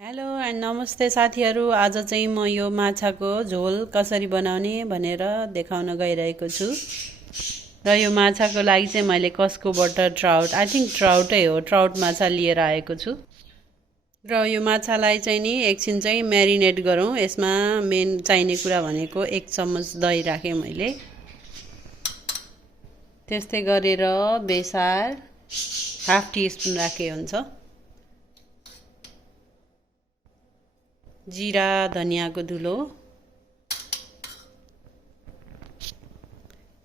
Hello and नमस्ते साथीहरू। आज चाहिँ म यो माछाको झोल कसरी बनाउने भनेर देखाउन गइरहेको छु। र यो माछाको लागि चाहिँ मैले कस्कोबाट ट्राउट, आई थिङ्क ट्राउटै हो, ट्राउट माछा लिएर आएको छु। र यो माछालाई चाहिँ नि एकछिन चाहिँ म्यारिनेट गरौँ। यसमा मेन चाहिने कुरा भनेको 1 चम्मच दही राखेँ मैले। त्यस्तै गरेर बेसार हाफ टी स्पुन राखे हुन्छ। जिरा धनियाको धुलो,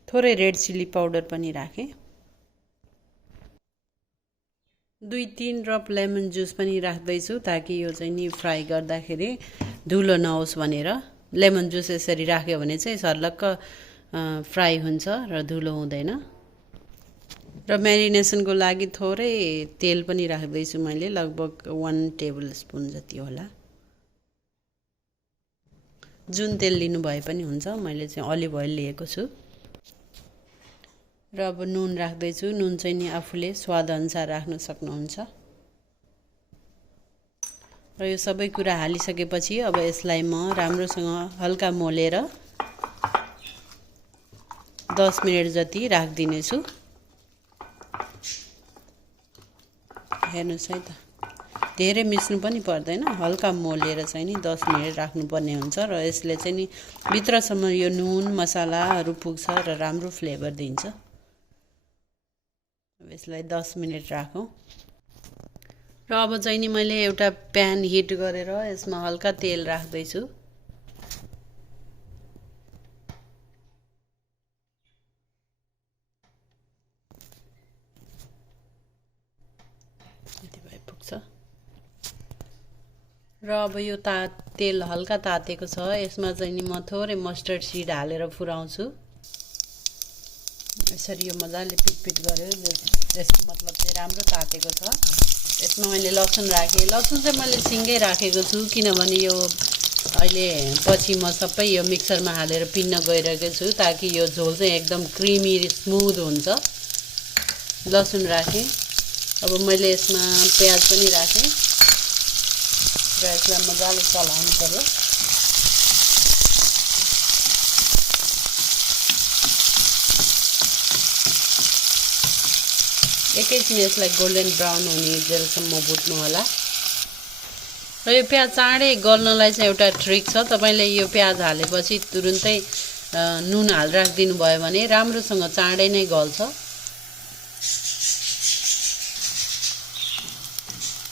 थोरै रेड चिल्ली पाउडर पनि राखेँ। 2-3 ड्रप लेमन जुस पनि राख्दैछु ताकि यो चाहिँ नि फ्राई गर्दाखेरि धुलो नहोस् भनेर। लेमन जुस यसरी राख्यो भने चाहिँ सर्लक्क फ्राई हुन्छ र धुलो हुँदैन। र म्यारिनेसनको लागि थोरै तेल पनि राख्दैछु मैले, लगभग 1 टेबल स्पुन जति होला। जुन तेल लिनु भए पनि हुन्छ, मैले चाहिँ अलिभ ओइल लिएको छु। र अब नुन राख्दैछु। नुन चाहिँ नि आफूले स्वादअनुसार राख्न सक्नुहुन्छ। र यो सबै कुरा हालिसकेपछि अब यसलाई म राम्रोसँग हल्का मोलेर 10 मिनट जति राखिदिनेछु। हेर्नुहोस् है त, धेरै मिच्नु पनि पर्दैन, हल्का मोलेर चाहिँ नि 10 मिनट राख्नुपर्ने हुन्छ। र यसले चाहिँ नि भित्रसम्म यो नुन मसालाहरू पुग्छ र राम्रो फ्लेभर दिन्छ। अब यसलाई 10 मिनट राखौँ। र अब चाहिँ नि मैले एउटा प्यान हिट गरेर यसमा हल्का तेल राख्दैछु। यति भए पुग्छ। र अब यो तेल हल्का तातेको छ। यसमा चाहिँ नि म थोरै मस्टर्ड सिड हालेर फुराउँछु। यसरी यो मजाले पिटपिट गर्यो, यसको मतलब चाहिँ राम्रो तातेको छ। यसमा मैले लसुन राखेँ। लसुन चाहिँ मैले सिङ्गै राखेको छु किनभने यो अहिले पछि म सबै यो मिक्सरमा हालेर पिन्न गइरहेको छु ताकि यो झोल चाहिँ एकदम क्रिमी स्मुथ हुन्छ। लसुन राखेँ। अब मैले यसमा प्याज पनि राखेँ र यसलाई मजाले चलाउनु पर्यो। एकैछिन यसलाई गोल्डन ब्राउन हुने जेलसम्म भुट्नु होला। र यो प्याज चाँडै गल्नलाई चाहिँ एउटा ट्रिक छ। तपाईँले यो प्याज हालेपछि तुरुन्तै नुन हाल राखिदिनु भयो भने राम्रोसँग चाँडै नै गल्छ।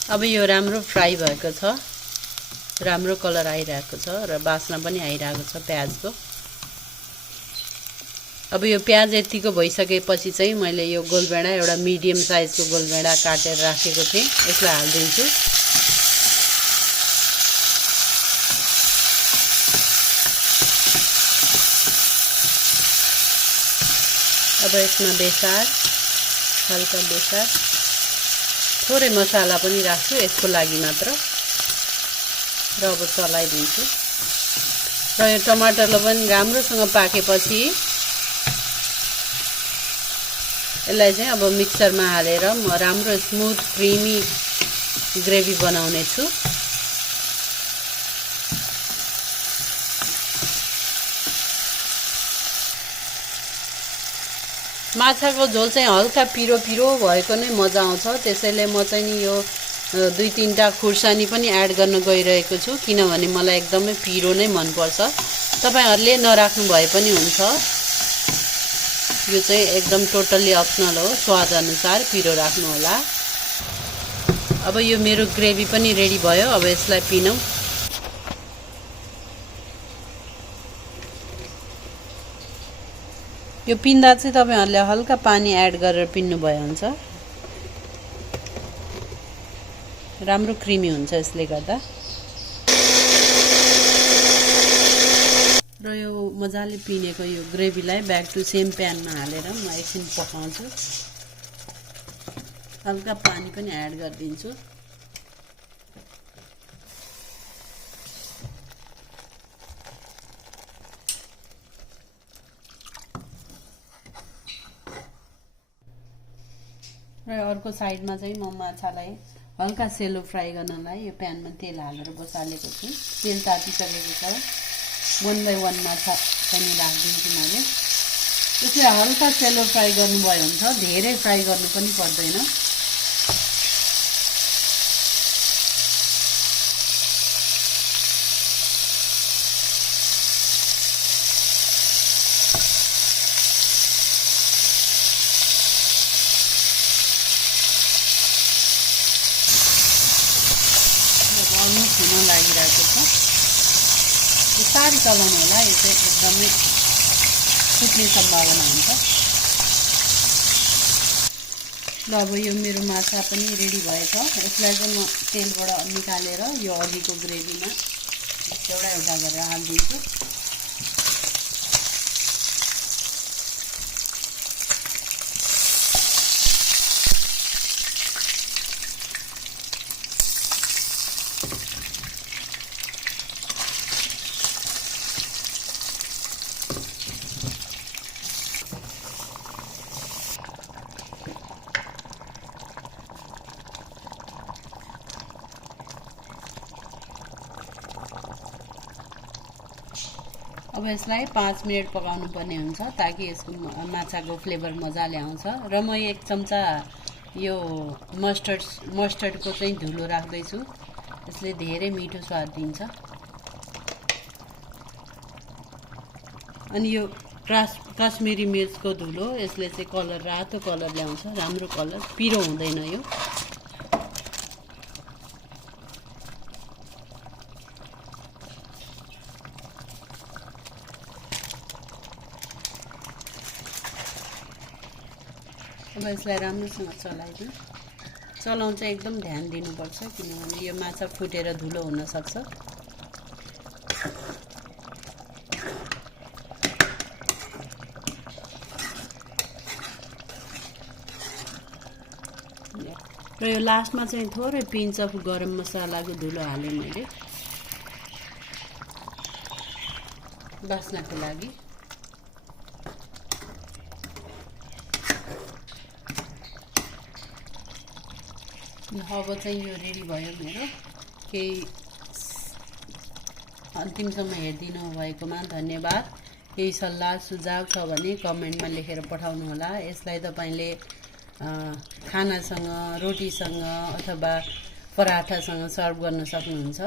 अब यो राम्रो फ्राई भएको छ, राम्रो कलर आइरहेको छ र बास्ना पनि आइरहेको छ प्याजको। अब यो प्याज यतिको भइसकेपछि चाहिँ मैले यो गोलभेडा, एउटा मिडियम साइजको गोलभेडा काटेर राखेको थिएँ, यसलाई हालिदिन्छु। अब यसमा बेसार, हल्का बेसार, थोरै मसाला पनि राख्छु यसको लागि मात्र। र अब चलाइदिन्छु। र यो टमाटरलाई पनि राम्रोसँग पाकेपछि यसलाई चाहिँ अब मिक्सरमा हालेर म राम्रो स्मुथ क्रिमी ग्रेभी बनाउने छु। माछाको झोल चाहिँ हल्का पिरो पिरो भएको नै मजा आउँछ। त्यसैले म चाहिँ नि यो 2-3टा खुर्सानी पनि एड गर्न गइरहेको छु किनभने मलाई एकदमै पिरो नै मनपर्छ। तपाईँहरूले नराख्नु भए पनि हुन्छ। यो चाहिँ एकदम टोटल्ली अप्सनल हो, स्वाद अनुसार पिरो राख्नु होला। अब यो मेरो ग्रेभी पनि रेडी भयो। अब यसलाई पिनौँ। यो पिन्दा चाहिँ तपाईँहरूले हल्का पानी एड गरेर पिन्नुभयो हुन्छ, राम्रो क्रिमी हुन्छ यसले गर्दा। र यो मजाले पिनेको यो ग्रेभीलाई ब्याक टु सेम प्यानमा हालेर म एकछिन पकाउँछु। हल्का पानी पनि एड गरिदिन्छु। र अर्को साइडमा चाहिँ म माछालाई हल्का सेलो फ्राई गर्नलाई यो प्यानमा तेल हालेर बसालेको छु। तेल तातिसकेको छ। 1 by 1 माछा पनि राखिदिन्छु मैले। त्यसले हल्का सेलो फ्राई गर्नुभयो हुन्छ, धेरै फ्राई गर्नु पनि पर्दैन। अलमोस्ट हुन लागिरहेको छ। बिस्तारै चलाउनु होला, यो चाहिँ एकदमै फुट्ने सम्भावना हुन्छ। ल अब यो मेरो माछा पनि रेडी भएछ। यसलाई चाहिँ म तेलबाट निकालेर यो अघिको ग्रेभीमा एउटा गरेर हालिदिन्छु। अब यसलाई 5 मिनट पकाउनु पर्ने हुन्छ ताकि यसको माछाको फ्लेभर मजाले आउँछ। र म 1 चम्चा यो मस्टर्डको चाहिँ धुलो राख्दैछु। यसले धेरै मिठो स्वाद दिन्छ। अनि यो काश्मिरी मिर्चको धुलो, यसले चाहिँ कलर रातो कलर ल्याउँछ, राम्रो कलर, पिरो हुँदैन यो। अब यसलाई राम्रोसँग चलाइदिउँ। चलाउन चाहिँ एकदम ध्यान दिनुपर्छ, किनभने यो माछा फुटेर धुलो हुन सक्छ। र यो लास्टमा चाहिँ थोरै पिन्च अफ गरम मसालाको धुलो हालेँ मैले बास्नाको लागि। अब चाहिँ यो रेडी भयो मेरो। केही अन्तिमसम्म हेरिदिनु भएकोमा धन्यवाद। केही सल्लाह सुझाव छ भने कमेन्टमा लेखेर पठाउनु होला। यसलाई तपाईँले खानासँग, रोटीसँग अथवा पराठासँग सर्भ गर्न सक्नुहुन्छ।